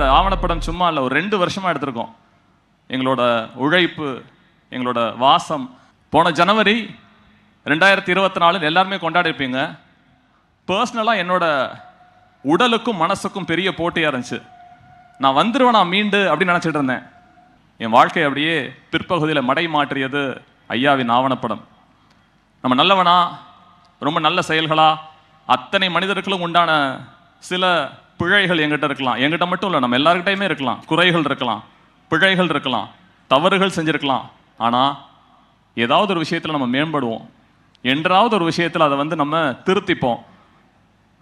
இந்த ஆவணப்படம் சும்மா இல்லை, ஒரு 2 வருஷமாக எடுத்திருக்கோம். எங்களோட உழைப்பு, எங்களோட வாசம். போன ஜனவரி 2024 எல்லாருமே கொண்டாடிருப்பீங்க. பர்சனலாக என்னோட உடலுக்கும் மனசுக்கும் பெரிய போட்டியாக இருந்துச்சு. நான் வந்துடுவேனா மீண்டு அப்படின்னு நினச்சிட்டு இருந்தேன். என் வாழ்க்கை அப்படியே பிற்பகுதியில் மடை மாற்றியது ஐயாவின் ஆவணப்படம். நம்ம நல்லவனா, ரொம்ப நல்ல செயல்களா, அத்தனை மனிதர்களும் உண்டான சில பிழைகள் எங்கிட்ட இருக்கலாம். எங்கிட்ட மட்டும் இல்லை, நம்ம எல்லாருக்கிட்டையுமே இருக்கலாம். குறைகள் இருக்கலாம், பிழைகள் இருக்கலாம், தவறுகள் செஞ்சுருக்கலாம். ஆனால் ஏதாவது ஒரு விஷயத்தில் நம்ம மேம்படுவோம். என்றாவது ஒரு விஷயத்தில் அதை நம்ம திருத்திப்போம்.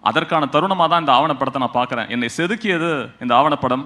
அதற்கான தருணமாக தான் இந்த ஆவணப்படத்தை நான் பார்க்குறேன். என்னை செதுக்கியது இந்த ஆவணப்படம்.